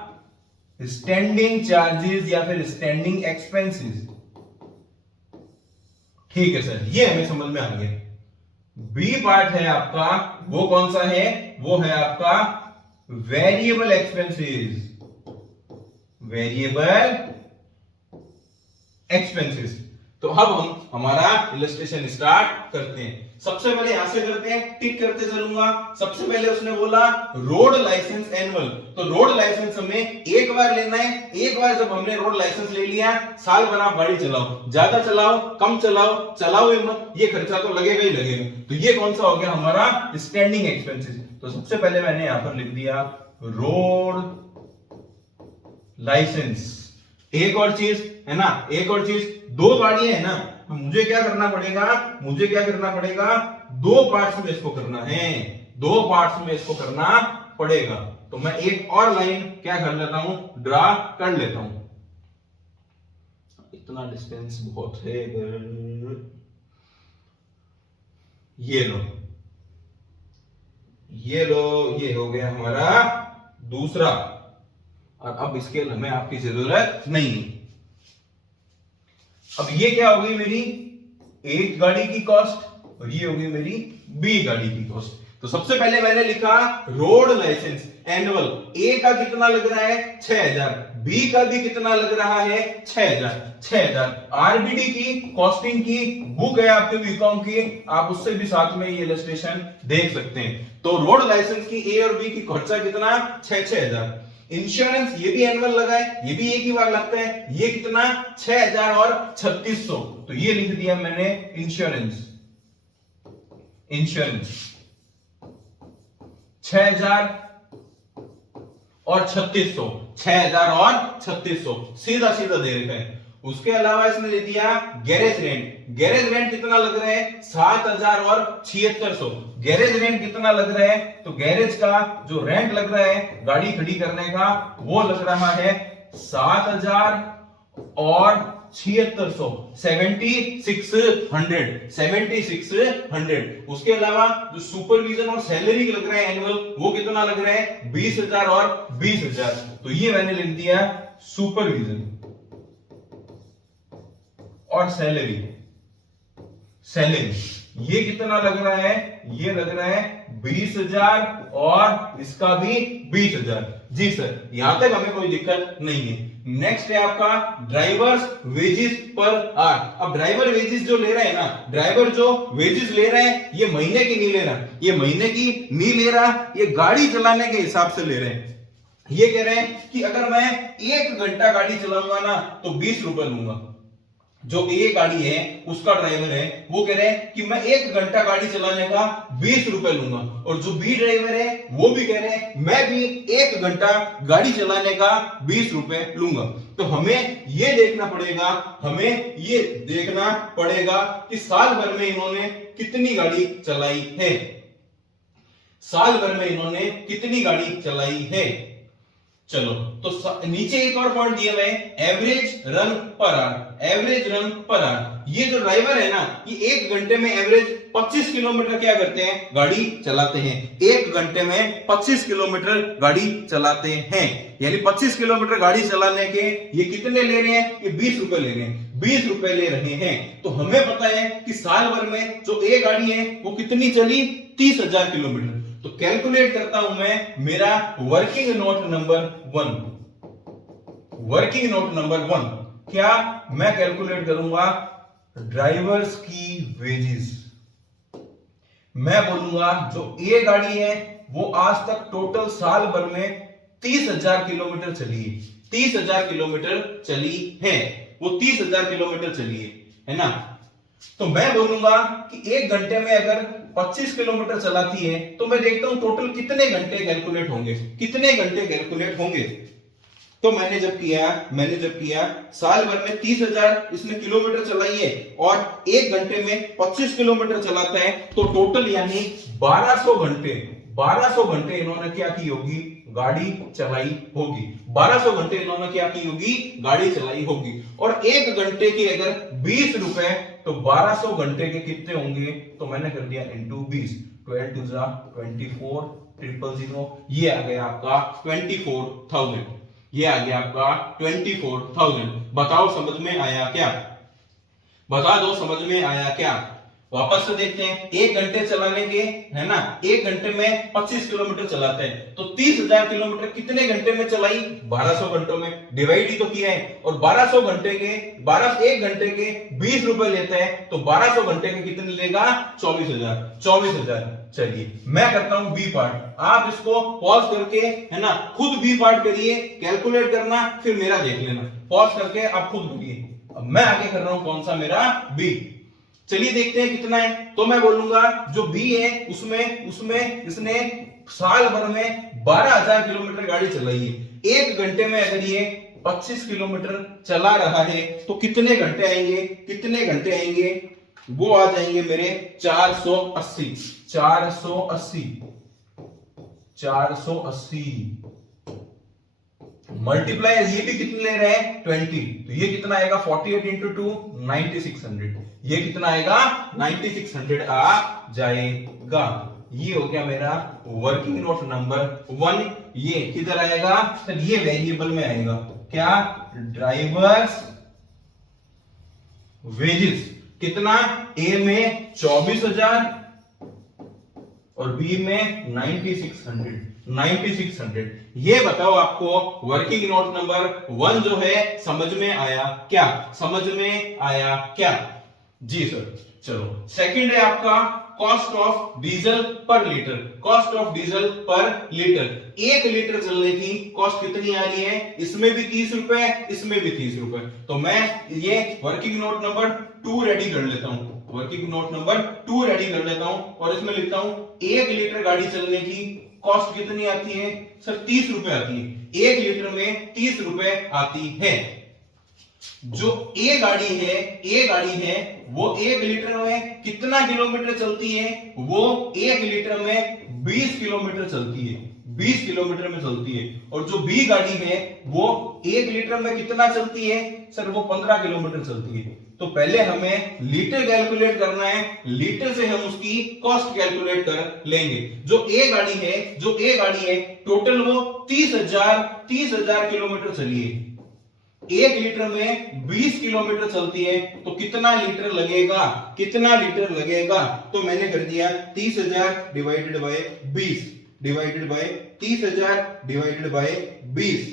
स्टैंडिंग चार्जेस या फिर स्टैंडिंग एक्सपेंसेस। ठीक है सर, ये हमें समझ में आ गया। बी पार्ट है आपका, वो कौन सा है, वो है आपका वेरिएबल एक्सपेंसेस। तो अब हम हमारा इलस्ट्रेशन स्टार्ट करते हैं। सबसे पहले यहां से करते हैं, टिक करते चलूंगा। सबसे पहले उसने बोला रोड लाइसेंस एनुअल, तो रोड लाइसेंस हमें एक बार लेना है। एक बार जब हमने रोड लाइसेंस ले लिया, साल भर आप गाड़ी चलाओ, ज्यादा चलाओ कम चलाओ ही मत, ये खर्चा तो लगेगा ही लगेगा। तो ये कौन सा हो गया हमारा स्टैंडिंग एक्सपेंसेस। तो सबसे पहले मैंने यहां पर लिख दिया रोड लाइसेंस। एक और चीज है ना, दो गाड़ियां है ना, तो मुझे क्या करना पड़ेगा, दो पार्ट्स में इसको करना पड़ेगा। तो मैं एक और लाइन क्या कर लेता हूं, ड्रा कर लेता हूं। इतना डिस्टेंस बहुत है, ये लो, ये हो गया हमारा दूसरा, और अब इसके हमें आपकी जरूरत नहीं। अब ये क्या हो गई मेरी एक गाड़ी की कॉस्ट, और ये होगी मेरी बी गाड़ी की कॉस्ट। तो सबसे पहले मैंने लिखा रोड लाइसेंस एनुअल, ए का कितना लग रहा है 6000, बी का भी कितना लग रहा है 6000। आरबीडी की कॉस्टिंग की बुक है आपके बीकॉम की, आप उससे भी साथ में ये इलस्ट्रेशन देख सकते हैं। तो रोड लाइसेंस की ए और बी की खर्चा कितना 6000। इंश्योरेंस ये भी एनुअल लगा है, ये भी एक ही बार लगता है, ये कितना 6000 और 3600, तो ये लिख दिया मैंने इंश्योरेंस 6000 और 3600, 6000 और 3600 सीधा सीधा दे रखा है। उसके अलावा इसने ले दिया गैरेज रेंट, गैरेज रेंट कितना लग रहा है 7000 और 7600। गैरेज रेंट कितना लग रहा है, तो गैरेज का जो रेंट लग रहा है गाड़ी खड़ी करने का वो लग रहा है 7000 और 7600, 7600। उसके अलावा जो सुपरविजन और सैलरी लग रहा है एनुअल वो कितना लग रहा है 20000 और 20000। तो ये मैंने लिख दिया सुपरविजन और सैलरी ये कितना लग रहा है, ये लग रहा है 20000 और इसका भी 20000। जी सर, यहां तक हमें कोई दिक्कत नहीं है। नेक्स्ट है आपका ड्राइवर्स वेजेस पर आवर। अब ड्राइवर वेजेस जो ले रहे हैं ना, ड्राइवर जो वेजेस ले रहे हैं ये महीने की नहीं ले रहा, ये महीने की नहीं ले रहा, ये गाड़ी चलाने के हिसाब से ले रहे हैं। ये कह रहे हैं कि अगर मैं 1 घंटा गाड़ी चलाऊंगा ना तो 20 रुपए लूंगा। जो ए गाड़ी है उसका ड्राइवर है वो कह रहे हैं कि मैं 1 घंटा गाड़ी चलाने का 20 रुपए लूंगा, और जो बी ड्राइवर है वो भी कह रहे हैं मैं भी 1 घंटा गाड़ी चलाने का 20 रुपए लूंगा। तो हमें ये देखना पड़ेगा कि साल भर में इन्होंने कितनी गाड़ी चलाई है, चलो तो नीचे एक और पॉइंट दिया हुआ है एवरेज रन पर आवर। ये जो ड्राइवर है ना ये 1 घंटे में एवरेज 25 किलोमीटर क्या करते हैं, गाड़ी चलाते हैं। 1 घंटे में 25 किलोमीटर गाड़ी चलाते हैं, यानी 25 किलोमीटर गाड़ी चलाने के ये कितने ले रहे हैं, ये 20 रुपए ले रहे हैं, 20 रुपए ले रहे हैं। तो हमें पता है कि साल भर में जो ए गाड़ी है वो कितनी चली 30,000 किलोमीटर। तो कैलकुलेट करता हूं मैं मेरा वर्किंग नोट नंबर 1। क्या मैं कैलकुलेट करूंगा ड्राइवर्स की वेजेस। मैं बोलूंगा जो ए गाड़ी है वो आज तक टोटल साल भर में 30,000 किलोमीटर चली है, 30,000 किलोमीटर चली है, वो 30,000 किलोमीटर चली है ना। तो मैं बोलूंगा कि 1 घंटे में अगर 25 किलोमीटर चलाती है तो मैं देखता हूं टोटल कितने घंटे कैलकुलेट होंगे। तो मैंने जब किया साल भर में 30,000 इसने किलोमीटर चलाई है और 1 घंटे में 25 किलोमीटर चलाता है, तो टोटल यानी 1200 घंटे इन्होंने क्या की होगी, गाड़ी चलाई होगी। 1200 घंटे इन्होंने क्या की होगी, गाड़ी चलाई होगी। और 1 घंटे के अगर 20 रुपए तो 1200 घंटे के कितने होंगे, तो मैंने कर दिया इंटू 20, 12 2 24 000, ये आ गया आपका 24,000, ये आ गया आपका 24,000। बताओ समझ में आया क्या, बता दो समझ में आया क्या। वापस से देखते हैं, 1 घंटे चलाने के है ना, 1 घंटे में 25 किलोमीटर चलाते हैं, तो 30,000 किलोमीटर कितने घंटे में चलाई, 1200 घंटों में। डिवाइड ही तो किया है, और 1200 घंटे के 1 घंटे के 20 रुपए लेते हैं, तो 1200 घंटे के कितने लेगा, 24,000। चलिए मैं करता हूं बी पार्ट, आप इसको पॉज करके है ना खुद बी पार्ट करिए, कैलकुलेट करना फिर मेरा देख लेना, पॉज करके आप खुद करिए। अब मैं आगे कर रहा हूं कौन सा, मेरा बी। चलिए देखते हैं कितना है। तो मैं बोलूंगा जो बी है उसमें इसने साल भर में 12,000 किलोमीटर गाड़ी चलाई है। 1 घंटे में अगर ये 25 किलोमीटर चला रहा है तो कितने घंटे आएंगे, वो आ जाएंगे मेरे 480। मल्टीप्लाई ये भी कितने ले रहे हैं 20, तो ये कितना आएगा 48 इंटू 2 9600, ये कितना आएगा 9600 आ जाएगा। ये हो गया मेरा वर्किंग नोट नंबर 1। ये किधर आएगा सर, ये वेरिएबल में आएगा, क्या, ड्राइवर्स वेजेस कितना, ए में 24,000 और बी में 9600। ये बताओ आपको वर्किंग नोट नंबर 1 जो है समझ में आया क्या? समझ में आया क्या? जी सर। चलो सेकंड है आपका कॉस्ट ऑफ डीजल पर लीटर। कॉस्ट ऑफ डीजल पर लीटर, 1 लीटर चलने की कॉस्ट कितनी आ रही है? इसमें भी 30 रुपए, इसमें भी 30 रुपए। तो मैं ये वर्किंग नोट नंबर 2 रेडी कर लेता हूं, वर्किंग नोट नंबर 2 रेडी कर लेता हूं और इसमें लिखता हूं 1 लीटर गाड़ी चलने की कॉस्ट कितनी आती है? सर 30 रुपए आती है। 1 लीटर में 30 रुपए आती है। जो ए गाड़ी है वो 1 लीटर में कितना किलोमीटर चलती है? वो 1 लीटर में 20 किलोमीटर चलती है, 20 किलोमीटर में चलती है। और जो बी गाड़ी है वो 1 लीटर में कितना चलती है? सर वो 15 किलोमीटर चलती है। तो पहले हमें लीटर कैलकुलेट करना है, लीटर से हम उसकी कॉस्ट कैलकुलेट कर लेंगे। जो ए गाड़ी है टोटल वो 30,000 किलोमीटर चली है। 1 लीटर में 20 किलोमीटर चलती है तो कितना लीटर लगेगा? कितना लीटर लगेगा? तो मैंने कर दिया 30,000 divided by 20 divided by 30,000 divided by 20।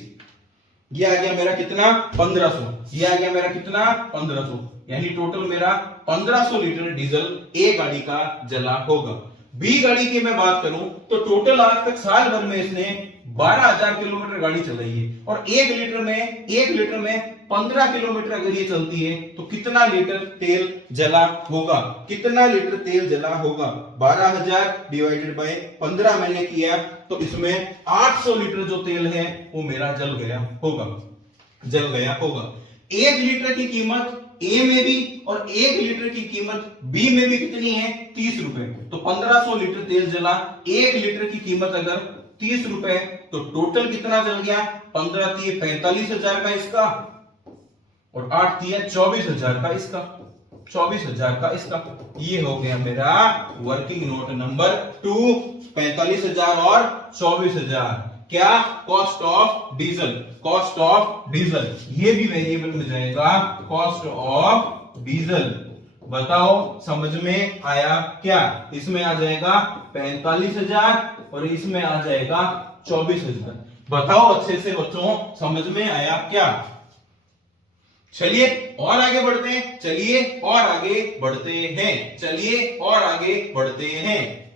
ये आ गया मेरा कितना? 1500। ये आ गया मेरा कितना? 1500। यानी टोटल मेरा 1500 लीटर डीजल ए गाड़ी का जला होगा। बी गाड़ी की मैं बात करूं तो टोटल आज तक साल भर में इसने 12,000 किलोमीटर गाड़ी चलाई है और 1 लीटर में 15 किलोमीटर अगर ये चलती है तो कितना लीटर तेल जला होगा? कितना लीटर तेल जला होगा? 12,000 डिवाइडेड बाय 15 मैंने किया तो इसमें 800 लीटर जो तेल है वो मेरा जल गया होगा। 1 लीटर की कीमत ए में भी और 1 लीटर की कीमत बी में भी कितनी है? 30 रुपए। तो 1500 लीटर तेल जला, 1 लीटर की कीमत अगर 30 रुपए तो टोटल कितना जल गया? 15 दिए 45,000 का इसका और 8 दिया 24,000 का इसका, 24,000 का इसका। ये हो गया मेरा वर्किंग नोट नंबर 2, 45,000 और 24,000। क्या? Cost of diesel. Cost of diesel ये भी वेरिएबल में जाएगा, कॉस्ट ऑफ डीजल। बताओ समझ में आया क्या? इसमें आ जाएगा 45,000 और इसमें आ जाएगा 24,000। बताओ अच्छे से बच्चों समझ में आया क्या? चलिए और आगे बढ़ते हैं, चलिए और आगे बढ़ते हैं, चलिए और आगे बढ़ते हैं।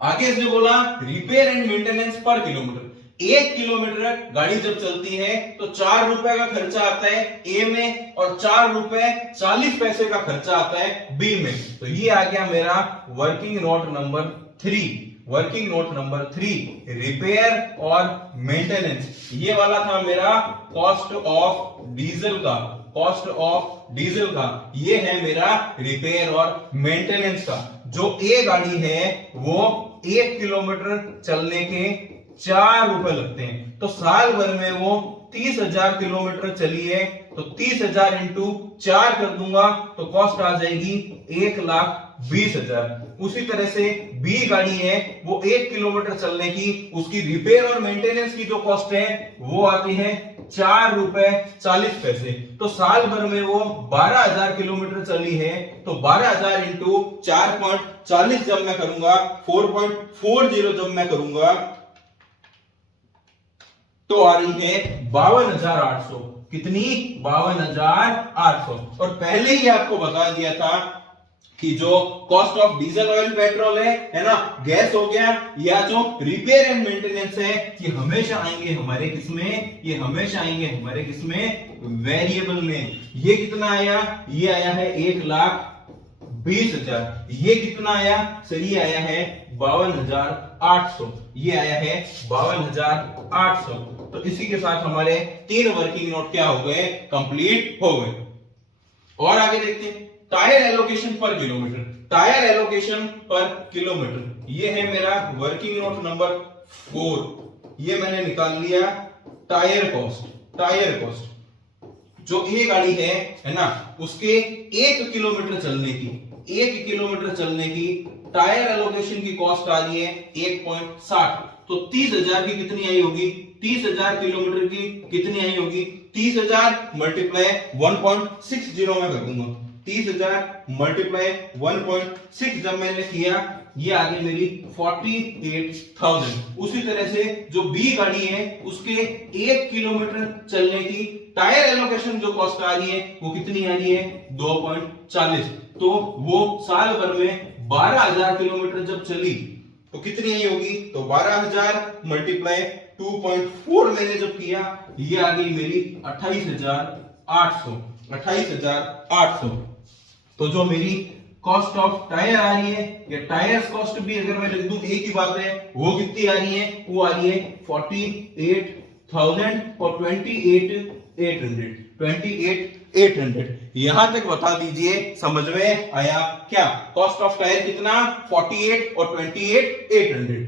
आगे इसने बोला रिपेयर एंड मेंटेनेंस पर किलोमीटर। 1 किलोमीटर गाड़ी जब चलती है तो 4 रुपए का खर्चा आता है ए में और 4 रुपए 40 पैसे का खर्चा आता है बी में। तो ये आ गया मेरा working note number 3। Working note number 3 repair और मेंटेनेंस। ये वाला था मेरा कॉस्ट ऑफ डीजल का, कॉस्ट ऑफ डीजल का। ये है मेरा रिपेयर और मेंटेनेंस का। जो ए गाड़ी है वो 1 किलोमीटर चलने के 4 रुपए लगते हैं। तो साल भर में वो 30,000 किलोमीटर चली है तो 30,000 इंटू 4 कर दूंगा तो कॉस्ट आ जाएगी 1,20,000। उसी तरह से बी गाड़ी है वो 1 किलोमीटर चलने की उसकी रिपेयर और मेंटेनेंस की जो कॉस्ट है वो आती है 4 रुपए 40 पैसे। तो साल भर में वो 12,000 किलोमीटर चली है तो 12,000 इंटू 4.40 जब मैं करूंगा, 4.40 जब मैं करूंगा तो आ रही है 52,800। कितनी? 52,800। और पहले ही आपको बता दिया था कि जो cost of diesel oil petrol है ना, गैस हो गया, या जो रिपेयर एंड मेंटेनेंस है, ये हमेशा आएंगे हमारे किसमें? ये हमेशा आएंगे हमारे किसमें? वेरिएबल में। ये कितना आया? ये आया है 1,20,000। ये कितना आया? सर ये आया है 52,800। ये आया है 52,800। तो इसी के साथ हमारे 3 वर्किंग नोट क्या हो गए? कंप्लीट हो गए। और आगे देखते हैं टायर एलोकेशन पर किलोमीटर। टायर एलोकेशन पर किलोमीटर ये है मेरा वर्किंग नोट नंबर 4। ये मैंने निकाल लिया टायर कॉस्ट। टायर कॉस्ट जो ये गाड़ी है ना, उसके 1 किलोमीटर चलने की, 1 किलोमीटर चलने की टायर एलोकेशन की कॉस्ट आ रही है 1.60। तो 30,000 की कितनी आई होगी? 30,000 किलोमीटर की कितनी आई होगी? 30,000 मल्टीप्लाई 1.60 में कर दूंगा। 30,000 मल्टीप्लाई 1.6 जब मैंने किया, ये आ गई मेरी 48,000। उसी तरह से जो बी गाड़ी है उसके 1 किलोमीटर चलने की टायर एलोकेशन जो कॉस्ट आ रही है वो कितनी आ रही है 2.40। तो वो साल भर में 12,000 किलोमीटर जब चली तो कितनी आई होगी, तो 12,000 मल्टीप्लाई 2.4 मैंने जब किया, ये आ गई मेरी 28,800। 28,800। तो जो मेरी कॉस्ट ऑफ टायर आ रही है, या टायर्स कॉस्ट भी अगर मैं लिख दूं एक ही बात है, वो कितनी आ रही है, वो आ रही है 48,000 और 28,800। यहां तक बता दीजिए समझ में आया क्या? कॉस्ट ऑफ टायर कितना, 48 और 28,800।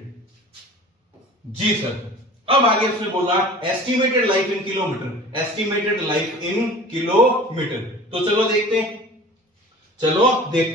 जी सर। अब आगे उसने बोला estimated life in kilometre, estimated life in kilometre. तो चलो देखते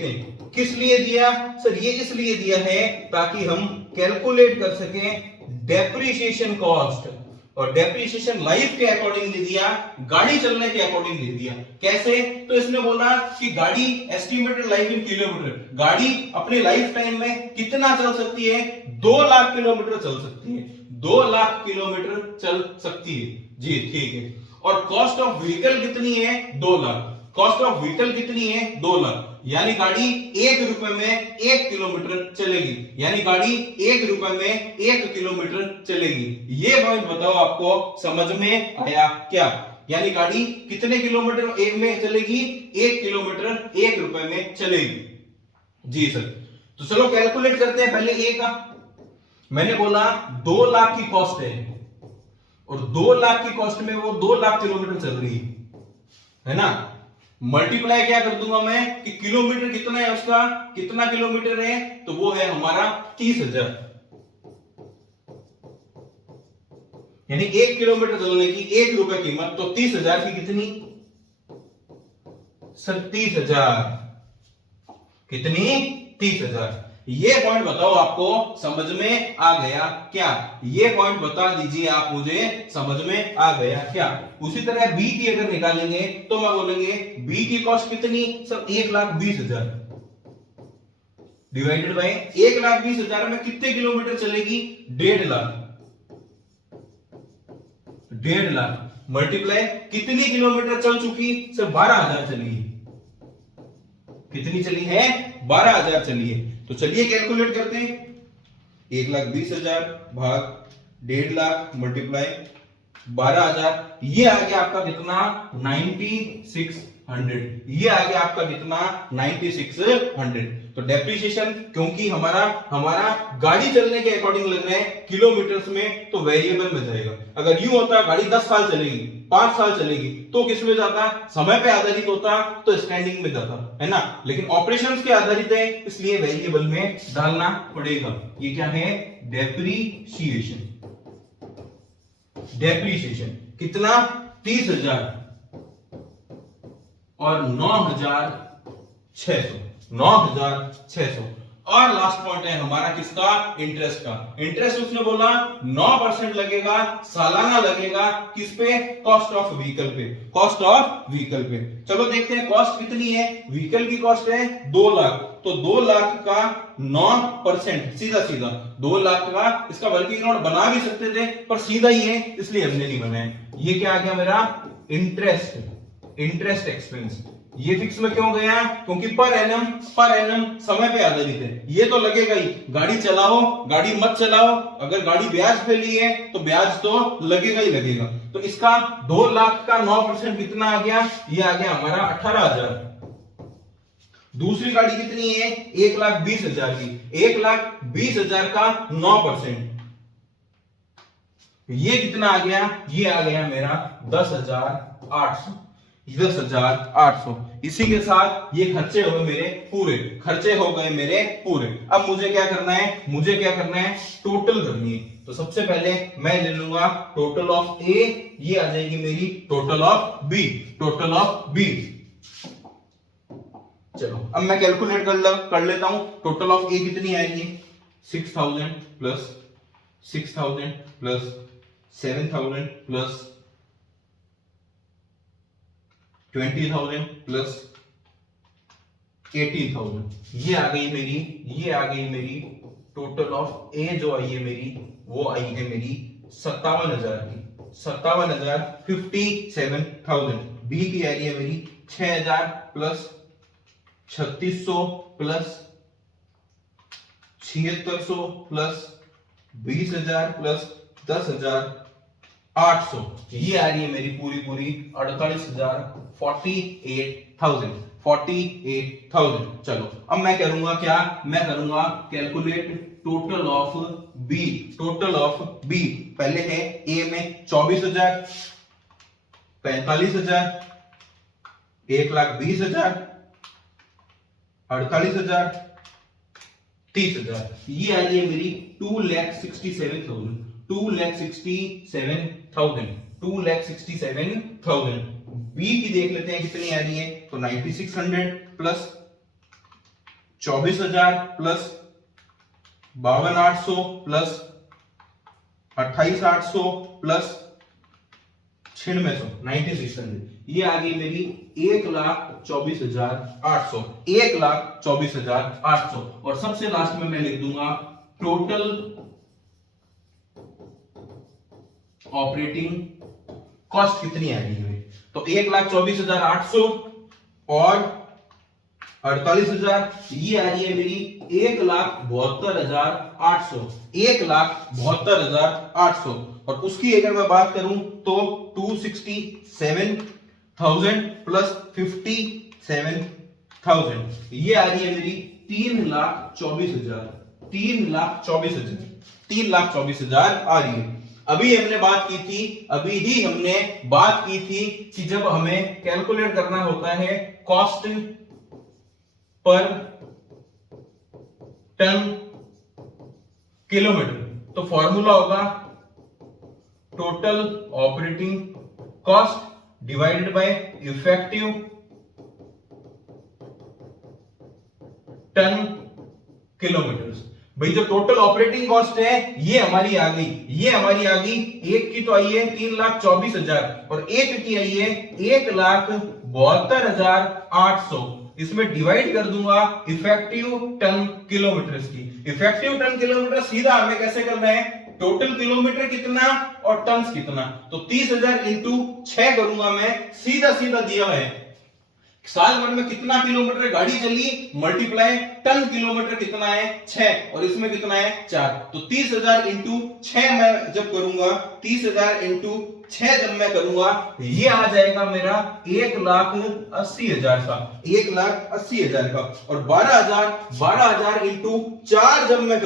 हैं, किस लिए दिया सर? ये इसलिए दिया है ताकि हम कैलकुलेट कर सकें डेप्रिसिएशन कॉस्ट, और डेप्रिसिएशन लाइफ के अकॉर्डिंग दे दिया, गाड़ी चलने के अकॉर्डिंग दे दिया। कैसे? तो इसने बोला कि गाड़ी एस्टिमेटेड लाइफ इन किलोमीटर, गाड़ी अपने लाइफ टाइम में कितना चल सकती है, 2 लाख किलोमीटर चल सकती है, 2 लाख किलोमीटर चल सकती है। जी ठीक है। और कॉस्ट ऑफ व्हीकल कितनी है, 2 लाख। कॉस्ट ऑफ व्हीकल कितनी है, 2 लाख। यानी गाड़ी 1 रुपए में 1 किलोमीटर चलेगी, यानी गाड़ी 1 रुपए में 1 किलोमीटर चलेगी। ये पॉइंट बताओ आपको समझ में आया क्या? यानी गाड़ी कितने किलोमीटर एक में चलेगी, 1 किलोमीटर 1 रुपए में चलेगी। जी सर। तो चलो कैलकुलेट करते हैं पहले ए का। मैंने बोला 2 लाख की कॉस्ट है, और 2 लाख की कॉस्ट में वो 2 लाख किलोमीटर चल रही है ना। मल्टीप्लाई क्या कर दूंगा मैं कि किलोमीटर कितना है उसका, कितना किलोमीटर है, तो वो है हमारा 30,000। यानी 1 किलोमीटर चलने की 1 रुपए कीमत, तो 30,000 की कितनी सर, 30,000। कितनी, 30,000। ये पॉइंट बताओ आपको समझ में आ गया क्या? ये पॉइंट बता दीजिए आप मुझे, समझ में आ गया क्या? उसी तरह बी की अगर निकालेंगे तो मैं बोलेंगे बी की कॉस्ट कितनी सर, 1,20,000 डिवाइडेड बाय 1,20,000 में कितने किलोमीटर चलेगी, 1.5 लाख। 1.5 लाख मल्टीप्लाई कितनी किलोमीटर चल चुकी सर, 12,000 चली है। कितनी चली है, 12,000 चली है। तो चलिए कैलकुलेट करते हैं, 1,20,000 भाग 1.5 लाख मल्टीप्लाई 12,000, ये आ गया आपका कितना, 9,600। ये आ गया आपका कितना, 9,600। तो डेप्रिसिएशन क्योंकि हमारा गाड़ी चलने के अकॉर्डिंग लग रहा है किलोमीटर्स में, तो वेरिएबल में जाएगा। अगर यूं होता गाड़ी 10 साल चलेगी, 5 साल चलेगी, तो किस में जाता, समय पे आधारित होता तो स्टैंडिंग में जाता, है ना। लेकिन ऑपरेशंस के आधारित है, इसलिए वेरिएबल में डालना पड़ेगा। ये क्या है, डेप्रिसिएशन। डेप्रिसिएशन कितना, 30,000 और 9,600। 9,600। और लास्ट पॉइंट है हमारा किसका, इंटरेस्ट का। इंटरेस्ट उसने बोला 9% लगेगा, सालाना लगेगा, किस पे, कॉस्ट ऑफ व्हीकल पे। कॉस्ट ऑफ व्हीकल पे। चलो देखते हैं कॉस्ट कितनी है, व्हीकल की कॉस्ट है 2 लाख, तो 2 लाख का 9%, सीधा सीधा 2 लाख का, इसका वर्किंग नोट बना भी सकते थे पर सीधा ही है इसलिए हमने नहीं बनाया। ये क्या आ गया मेरा, इंटरेस्ट एक्सपेंस। ये फिक्स में क्यों गया, क्योंकि पर एनम समय पे आधारित है। ये तो लगेगा ही, गाड़ी चलाओ गाड़ी मत चलाओ, अगर गाड़ी ब्याज पे ली है तो ब्याज तो लगेगा ही लगेगा। तो इसका 2 लाख का 9% कितना आ गया, ये आ गया हमारा 18,000। दूसरी गाड़ी कितनी है, 1,20,000 की, 1,20,000 का 9%, ये कितना आ गया, ये आ गया मेरा 10,800। 10,800। इसी के साथ ये खर्चे हो गए मेरे पूरे, खर्चे हो गए मेरे पूरे। अब मुझे क्या करना है, टोटल करनी है। तो सबसे पहले मैं ले लूंगा टोटल ऑफ ए, ये आ जाएगी मेरी total of B. Total of B, चलो अब मैं कैलकुलेट कर लेता हूं। टोटल ऑफ ए कितनी आएगी, 6,000 प्लस 6,000 प्लस 7,000 प्लस 20,000 प्लस 80,000। ये आ गई मेरी टोटल ऑफ ए जो आई है मेरी, वो आई है मेरी 57,000 की, 57,000, 57,000। बी की आ रही है मेरी 6,000 प्लस 3,600 प्लस 7,600 प्लस 20,000 प्लस 10,800। ये आ रही है मेरी पूरी 48,000, 48,000। चलो अब मैं करूंगा क्या, मैं करूंगा calculate total of B. Total of B पहले है ए में 24,000, 45,000, 1,20,000, 48,000, 30,000। ये आ रही है मेरी 2,67,000, 2,67,000, 2,67,000। बी की देख लेते हैं कितनी आ रही है, तो 9,600 प्लस 24,000 प्लस 52,800 प्लस 28,800 प्लस 9600, 9,600। ये आ गई मेरी 1,24,800, 1,24,800। और सबसे लास्ट में मैं लिख दूंगा टोटल ऑपरेटिंग कॉस्ट कितनी आ रही है, तो 1,24,800 और 48,000, ये आ रही है मेरी 1,72,800, 1,72,800। और उसकी अगर मैं बात करूं तो 267,000 प्लस 57,000, ये आ रही है मेरी 3,24,000, 3,24,000 आ रही है। अभी हमने बात की थी, अभी ही हमने बात की थी कि जब हमें कैलकुलेट करना होता है कॉस्ट पर टन किलोमीटर, तो फॉर्मूला होगा total operating cost divided by effective ton kilometres. भाई जो टोटल ऑपरेटिंग कॉस्ट है ये हमारी आ गई, एक की तो आई है 3,24,000 और एक की आई है 1,72,800। इसमें डिवाइड कर दूंगा इफेक्टिव टन किलोमीटर्स की। इफेक्टिव टन किलोमीटर सीधा हमें कैसे करना है, टोटल किलोमीटर कितना और टन्स कितना, तो 30,000 इंटू 6 करूंगा मैं, सीधा दिया है साल भर में कितना किलोमीटर गाड़ी चली मल्टीप्लाई टन किलोमीटर कितना है 6 और इसमें कितना है 4, तो 30,000 इंटू 6 मैं जब करूंगा, 30,000 इंटू 6 जब मैं करूंगा, ये आ जाएगा मेरा 1,80,000 का, 1,80,000 का। और 12,000 इंटू 4 जब मैं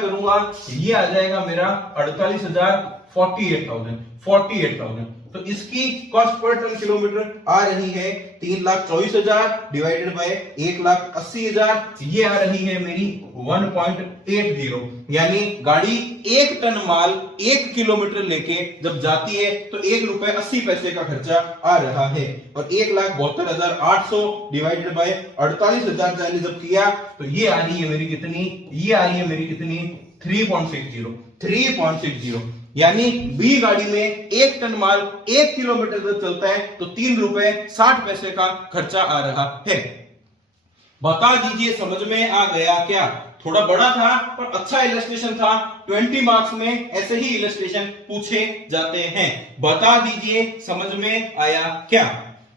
करूंगा, ये आ जाएगा मेरा 48,000, 48,000। तो इसकी कॉस्ट पर टन किलोमीटर आ रही है 3,24,000 डिवाइडेड बाय 1,80,000, ये आ रही है मेरी 1.80। यानी गाड़ी 1 टन माल 1 किलोमीटर लेके जब जाती है तो 1 रुपए 80 पैसे का खर्चा आ रहा है। और 1,72,800 डिवाइडेड बाय 48,000 जाने जब किया तो ये आ रही है मेरी कितनी, 3.60। यानी बी गाड़ी में 1 टन माल 1 किलोमीटर तक चलता है तो 3 रुपए 60 पैसे का खर्चा आ रहा है। बता दीजिए समझ में आ गया क्या? थोड़ा बड़ा था पर अच्छा इलस्ट्रेशन था, 20 मार्क्स में ऐसे ही इलस्ट्रेशन पूछे जाते हैं। बता दीजिए समझ में आया क्या?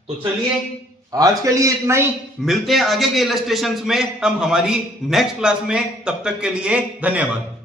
तो चलिए आज के लिए इतना ही, मिलते हैं आगे के इलस्ट्रेशंस में हम हमारी नेक्स्ट क्लास में, तब तक के लिए धन्यवाद।